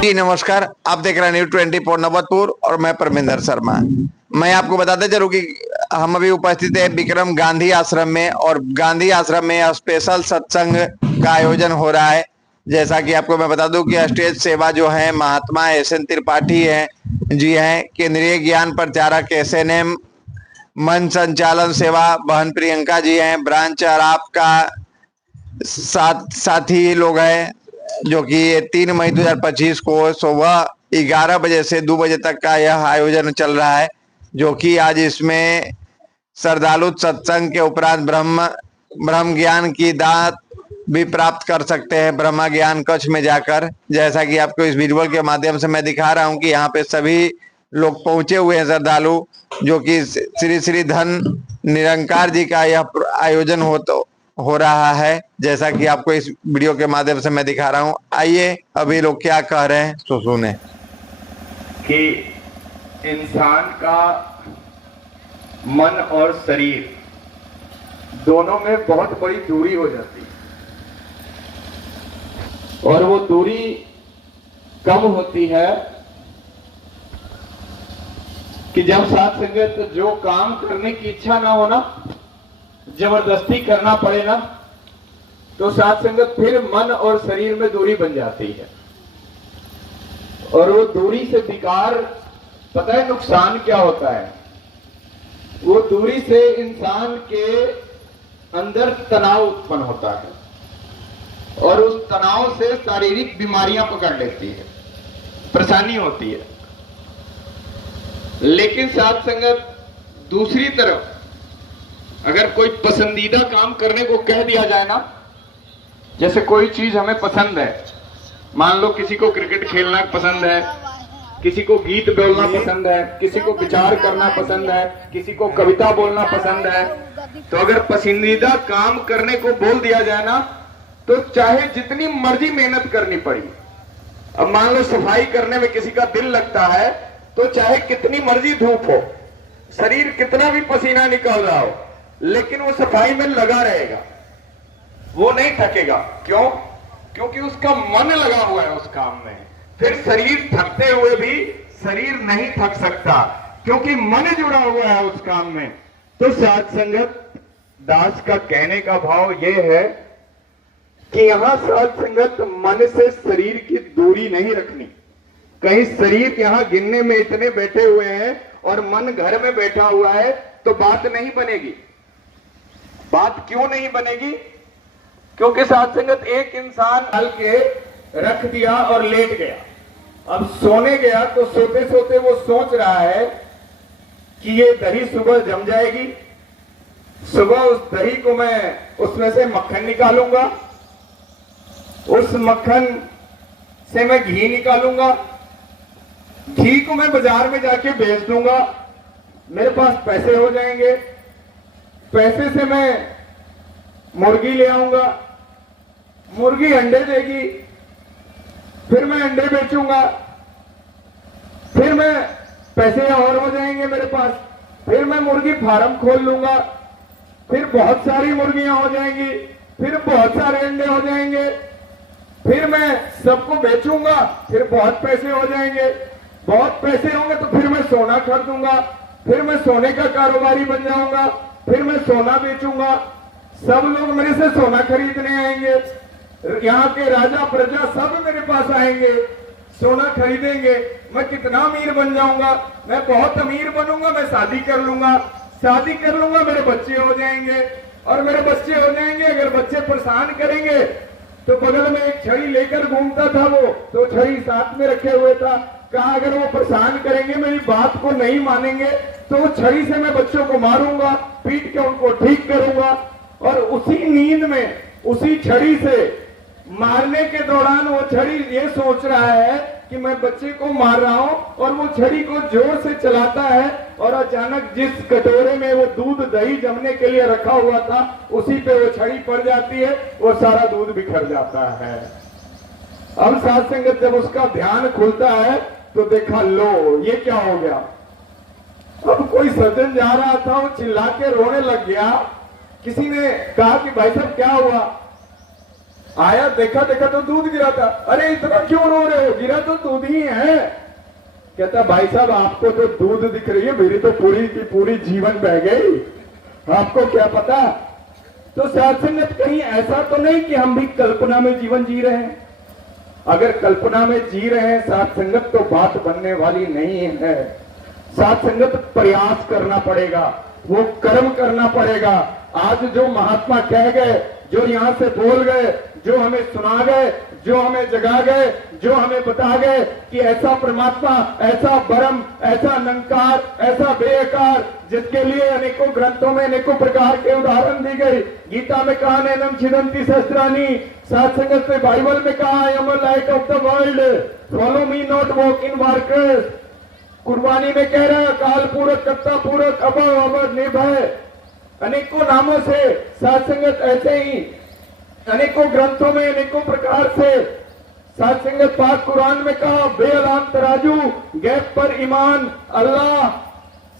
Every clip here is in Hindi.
जी नमस्कार, आप देख रहे हैं न्यूज़ 24 नवतपुर और मैं परमिंदर शर्मा। मैं आपको बताते चलूं कि हम अभी उपस्थित है विक्रम गांधी आश्रम में और गांधी आश्रम में स्पेशल सत्संग का आयोजन हो रहा है। जैसा कि आपको मैं बता दूं कि स्टेज सेवा जो है महात्मा एस.एन. त्रिपाठी है जी हैं, केंद्रीय ज्ञान प्रचारक एस.एन.एम. मंच संचालन सेवा बहन प्रियंका जी हैं, ब्रांच और आपका साथी लोग हैं जो कि 3 मई 2025 को सुबह 11 बजे से 2 बजे तक का यह आयोजन चल रहा है, जो कि आज इसमें श्रद्धालु सत्संग के उपरांत ब्रह्म ज्ञान की दात भी प्राप्त कर सकते हैं ब्रह्मा ज्ञान कक्ष में जाकर। जैसा कि आपको इस विजुअल के माध्यम से मैं दिखा रहा हूं कि यहाँ पे सभी लोग पहुंचे हुए हैं श्रद्धालु, जो कि श्री श्री धन निरंकार जी का यह आयोजन हो रहा है। जैसा कि आपको इस वीडियो के माध्यम से मैं दिखा रहा हूं, आइए अभी लोग क्या कह रहे हैं तो सुने। कि इंसान का मन और शरीर दोनों में बहुत बड़ी दूरी हो जाती है, और वो दूरी कब होती है कि जब साथ संगत जो काम करने की इच्छा ना हो ना, जबरदस्ती करना पड़े ना, तो साथ संगत फिर मन और शरीर में दूरी बन जाती है। और वो दूरी से विकार, पता है नुकसान क्या होता है? वो दूरी से इंसान के अंदर तनाव उत्पन्न होता है, और उस तनाव से शारीरिक बीमारियां पकड़ लेती है, परेशानी होती है। लेकिन साथ संगत दूसरी तरफ अगर कोई पसंदीदा काम करने को कह दिया जाए ना, जैसे कोई चीज हमें पसंद है, मान लो किसी को क्रिकेट खेलना पसंद है, किसी को गीत बोलना पसंद है, किसी को विचार करना पसंद है, किसी को कविता बोलना पसंद है, तो अगर पसंदीदा काम करने को बोल दिया जाए ना, तो चाहे जितनी मर्जी मेहनत करनी पड़ी। अब मान लो सफाई करने में किसी का दिल लगता है, तो चाहे कितनी मर्जी धूप हो, शरीर कितना भी पसीना निकल रहा हो, लेकिन वो सफाई में लगा रहेगा, वो नहीं थकेगा। क्यों? क्योंकि उसका मन लगा हुआ है उस काम में। फिर शरीर थकते हुए भी शरीर नहीं थक सकता, क्योंकि मन जुड़ा हुआ है उस काम में। तो साथ संगत दास का कहने का भाव यह है कि यहां साथ संगत मन से शरीर की दूरी नहीं रखनी। कहीं शरीर यहां गिनने में इतने बैठे हुए हैं और मन घर में बैठा हुआ है, तो बात नहीं बनेगी। बात क्यों नहीं बनेगी? क्योंकि साथ संगत एक इंसान डाल के रख दिया और लेट गया, अब सोने गया, तो सोते सोते वो सोच रहा है कि ये दही सुबह जम जाएगी, सुबह उस दही को मैं उसमें से मक्खन निकालूंगा, उस मक्खन से मैं घी निकालूंगा, घी को मैं बाजार में जाके बेच दूंगा, मेरे पास पैसे हो जाएंगे, पैसे से मैं मुर्गी ले आऊंगा, मुर्गी अंडे देगी, फिर मैं अंडे बेचूंगा, फिर मैं पैसे और हो जाएंगे मेरे पास, फिर मैं मुर्गी फार्म खोल लूंगा, फिर बहुत सारी मुर्गियां हो जाएंगी, फिर बहुत सारे अंडे हो जाएंगे, फिर मैं सबको बेचूंगा, फिर बहुत पैसे हो जाएंगे, बहुत पैसे होंगे तो फिर मैं सोना खरीदूंगा, फिर मैं सोने का कारोबारी बन जाऊंगा, फिर मैं सोना बेचूंगा, सब लोग मेरे से सोना खरीदने आएंगे, यहाँ के राजा प्रजा सब मेरे पास आएंगे, सोना खरीदेंगे, मैं कितना अमीर बन जाऊंगा, मैं बहुत अमीर बनूंगा, मैं शादी कर लूंगा, शादी कर लूंगा, मेरे बच्चे हो जाएंगे, और मेरे बच्चे हो जाएंगे, अगर बच्चे परेशान करेंगे तो बगल में एक छड़ी लेकर घूमता था वो, तो छड़ी साथ में रखे हुए था, कहा अगर वो परेशान करेंगे, मेरी बात को नहीं मानेंगे, तो उस छड़ी से मैं बच्चों को मारूंगा, पीट के उनको ठीक करूंगा। और उसी नींद में, उसी छड़ी से मारने के दौरान वो छड़ी ये सोच रहा है कि मैं बच्चे को मार रहा हूं, और वो छड़ी को जोर से चलाता है, और अचानक जिस कटोरे में वो दूध दही जमने के लिए रखा हुआ था, उसी पे वो छड़ी पड़ जाती है, वो सारा दूध बिखर जाता है। अब साथ संगत जब उसका ध्यान खुलता है तो देखा, लो ये क्या हो गया। अब कोई सज्जन जा रहा था, वो चिल्ला के रोने लग गया। किसी ने कहा कि भाई साहब क्या हुआ? आया, देखा देखा तो दूध गिरा था। अरे इतना क्यों रो रहे हो? गिरा तो दूध ही है। कहता भाई साहब आपको तो दूध दिख रही है, मेरी तो पूरी की पूरी जीवन बह गई, आपको क्या पता। तो साथ संगत कहीं ऐसा तो नहीं कि हम भी कल्पना में जीवन जी रहे हैं। अगर कल्पना में जी रहे हैं साथ संगत तो बात बनने वाली नहीं है। साथ संगत प्रयास करना पड़ेगा, वो कर्म करना पड़ेगा। आज जो महात्मा कह गए, जो यहां से बोल गए, जो हमें सुना गए, जो हमें जगा गए, जो हमें बता गए कि ऐसा परमात्मा, ऐसा ब्रह्म, ऐसा निरंकार, ऐसा बेअकार, जिसके लिए अनेकों ग्रंथों में अनेकों प्रकार के उदाहरण दी गई। गीता में कहा नैनम छिदन्ति शस्त्राणि, साथ संगत में बाइबल में कहा I am light of the world, follow me not walk in darkness. कुर्बानी में कह रहा है काल पूरक, कर्ता पूरक, अभय अमर निर्भय, अनेकों नामों से। साथ संगत ऐसे ही अनेकों ग्रंथों में अनेकों प्रकार से साथ संगत पाक कुरान में कहा बेअलाम तराजू, गैप पर ईमान, अल्लाह।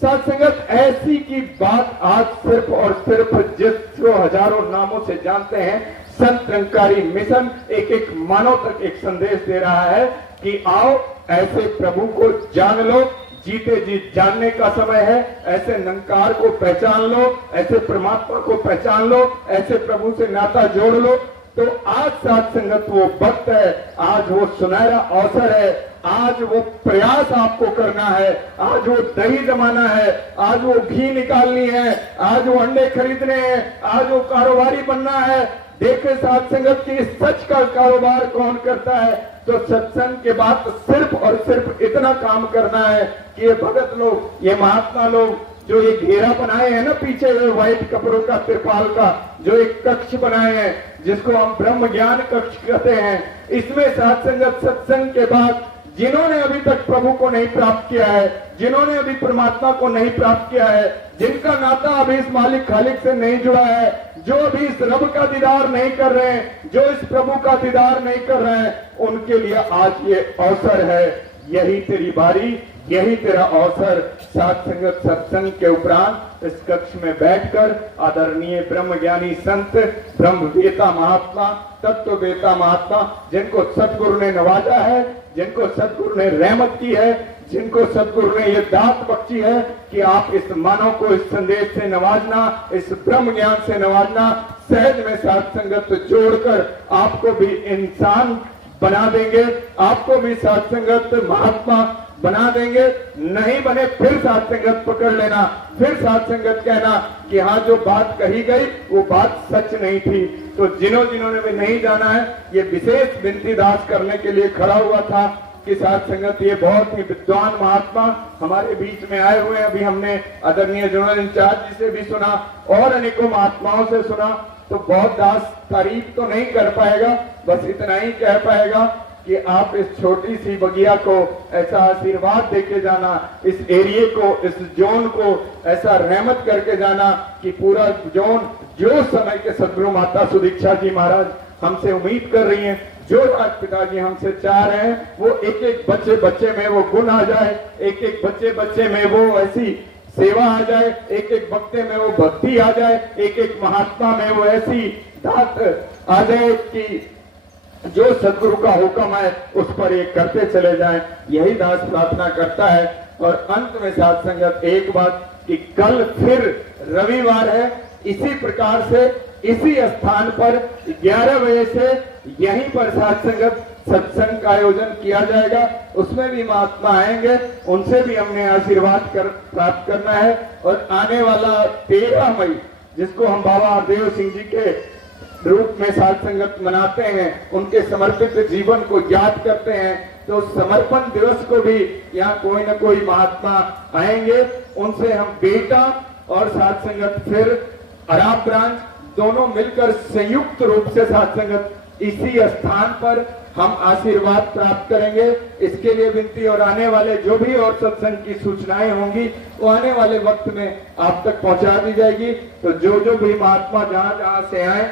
साथ संगत ऐसी की बात आज सिर्फ और सिर्फ जिसको हजारों नामों से जानते हैं, संत निरंकारी मिशन एक एक मानव तक एक संदेश दे रहा है कि आओ ऐसे प्रभु को जान लो, जीते जी जानने का समय है। ऐसे निरंकार को पहचान लो, ऐसे परमात्मा को पहचान लो, ऐसे प्रभु से नाता जोड़ लो। तो आज साथ संगत वो वक्त है, आज वो सुनहरा अवसर है, आज वो प्रयास आपको करना है, आज वो दही जमाना है, आज वो घी निकालनी है, आज वो अंडे खरीदने हैं, आज वो कारोबारी बनना है। देखे साथ संगत की सच का कारोबार कौन करता है? तो सत्संग के बाद सिर्फ और सिर्फ इतना काम करना है कि ये भगत लोग, ये महात्मा लोग जो ये घेरा बनाए हैं ना पीछे व्हाइट कपड़ों का, तिरपाल का, जो एक कक्ष बनाए हैं जिसको हम ब्रह्म ज्ञान कक्ष कहते हैं, इसमें साथ संगत सत्संग के बाद जिन्होंने अभी तक प्रभु को नहीं प्राप्त किया है, जिन्होंने अभी परमात्मा को नहीं प्राप्त किया है, जिनका नाता अभी इस मालिक खालिक से नहीं जुड़ा है, जो अभी इस रब का दीदार नहीं कर रहे हैं, जो इस प्रभु का दीदार नहीं कर रहे हैं, उनके लिए आज ये अवसर है। यही तेरी बारी, यही तेरा अवसर। साथ संगत सत्संग के उपरांत इस कक्ष में बैठकर आदरणीय ब्रह्म ज्ञानी संत, ब्रह्मवेता महात्मा, तत्ववेता महात्मा, जिनको सतगुरु ने नवाजा है, जिनको सतगुरु ने रहमत की है, जिनको सतगुरु ने ये दात बख्शी है कि आप इस मानव को इस संदेश से नवाजना, इस ब्रह्म ज्ञान से नवाजना, सहज में साथ संगत जोड़कर आपको भी इंसान बना देंगे, आपको भी साथ संगत महात्मा बना देंगे। नहीं बने फिर साथ संगत पकड़ लेना, फिर साथ संगत कहना कि हाँ जो बात कही गई वो बात सच नहीं थी। तो जिन्होंने भी नहीं जाना है, ये विशेष विनती दास करने के लिए खड़ा हुआ था कि साथ संगत ये बहुत ही विद्वान महात्मा हमारे बीच में आए हुए हैं। अभी हमने आदरणीय जनरल इंचार्ज जी से भी सुना और अनेकों महात्माओं से सुना, तो बहुत दास तारीफ तो नहीं कर पाएगा, बस इतना ही कह पाएगा कि आप इस छोटी सी बगिया को ऐसा आशीर्वाद देके जाना, इस एरिए को, इस जोन को ऐसा रहमत करके जाना कि पूरा जोन जो समय के सदगुरु माता सुदीक्षा जी महाराज हमसे उम्मीद कर रही हैं, जो आज पिताजी हमसे चाह रहे हैं, वो एक एक बच्चे बच्चे में वो गुण आ जाए, एक एक बच्चे बच्चे में वो ऐसी सेवा आ जाए, एक एक भक्ते में वो भक्ति आ जाए, एक एक महात्मा में वो ऐसी दात आ जाए कि जो सदगुरु का हुक्म है उस पर ये करते चले जाएं। यही दास प्रार्थना करता है। और अंत में साथ संगत एक बात कि कल फिर रविवार है, इसी प्रकार से इसी स्थान पर 11 बजे से यहीं पर साथ संगत सत्संग का आयोजन किया जाएगा। उसमें भी महात्मा आएंगे, उनसे भी हमने आशीर्वाद प्राप्त करना है। और आने वाला 13 मई जिसको हम बाबा हरदेव सिंह जी के रूप में साथ संगत मनाते हैं, उनके समर्पित जीवन को याद करते हैं, तो समर्पण दिवस को भी यहाँ कोई न कोई महात्मा आएंगे, उनसे हम बेटा और साथ संगत फिर अराब ब्रांच दोनों मिलकर संयुक्त रूप से साथ संगत इसी स्थान पर हम आशीर्वाद प्राप्त करेंगे। इसके लिए विनती और आने वाले जो भी और सत्संग की सूचनाएं होंगी वो आने वाले वक्त में आप तक पहुंचा दी जाएगी। तो जो भी महात्मा जहां जहां से आए,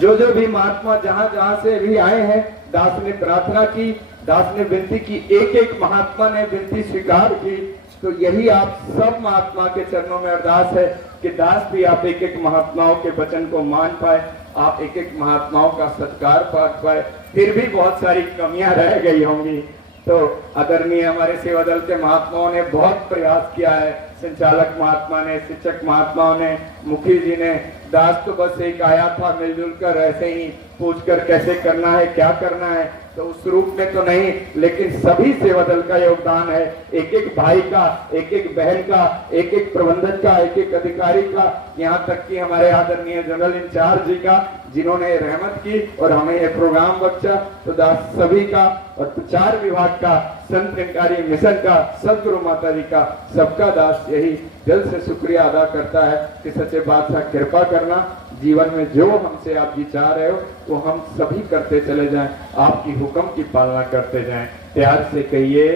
जो भी महात्मा जहां जहां से भी आए हैं, दास ने प्रार्थना की, दास ने विनती की, एक एक महात्मा ने विनती स्वीकार की। तो यही आप सब महात्मा के चरणों में अरदास है कि दास भी आप एक एक महात्माओं के वचन को मान पाए, आप एक एक महात्माओं का सत्कार पाठ पाए। फिर भी बहुत सारी कमियां रह गई होंगी, तो आदरणीय हमारे सेवा दल के महात्माओं ने बहुत प्रयास किया है, संचालक महात्मा ने, शिक्षक महात्माओं ने, मुखी जी ने। दास तो बस एक आया था मिलजुल कर ऐसे ही पूछकर कैसे करना है, क्या करना है, तो उस रूप में तो नहीं, लेकिन सभी सेवा दल का योगदान है, एक एक भाई का, एक एक बहन का, एक एक प्रबंधक का, एक एक अधिकारी का, यहाँ तक कि हमारे आदरणीय जनरल इंचार्ज जी का, जिन्होंने रहमत की और हमें ये प्रोग्राम बख्शा। तो दास सभी का और प्रचार विभाग का, संत निरंकारी मिशन का, सदगुरु माता जी का, सबका दास यही दिल से शुक्रिया अदा करता है कि सच्चे बादशाह कृपा करना, जीवन में जो हमसे आप जी चाह रहे हो वो हम सभी करते चले जाएं, आपकी हुक्म की पालना करते जाएं। प्यार से कहिए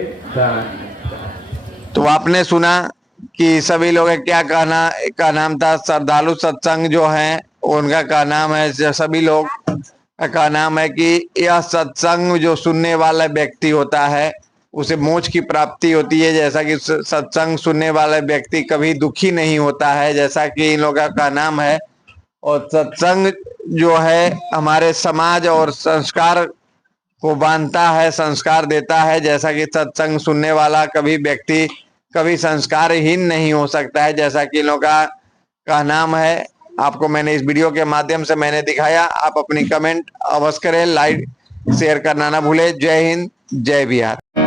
तो आपने सुना कि सभी लोग क्या कहना का नाम था, श्रद्धालु सत्संग जो है उनका का नाम है, सभी लोग का नाम है कि यह सत्संग जो सुनने वाला व्यक्ति होता है उसे मोक्ष की प्राप्ति होती है। जैसा कि सत्संग सुनने वाला व्यक्ति कभी दुखी नहीं होता है, जैसा कि इन लोगों का नाम है। और सत्संग जो है हमारे समाज और संस्कार को बांधता है, संस्कार देता है। जैसा कि सत्संग सुनने वाला कभी व्यक्ति कभी संस्कारहीन नहीं हो सकता है, जैसा कि इन लोगों का नाम है। आपको मैंने इस वीडियो के माध्यम से मैंने दिखाया। आप अपनी कमेंट अवश्य करें, लाइक शेयर करना ना भूले। जय हिंद, जय बिहार।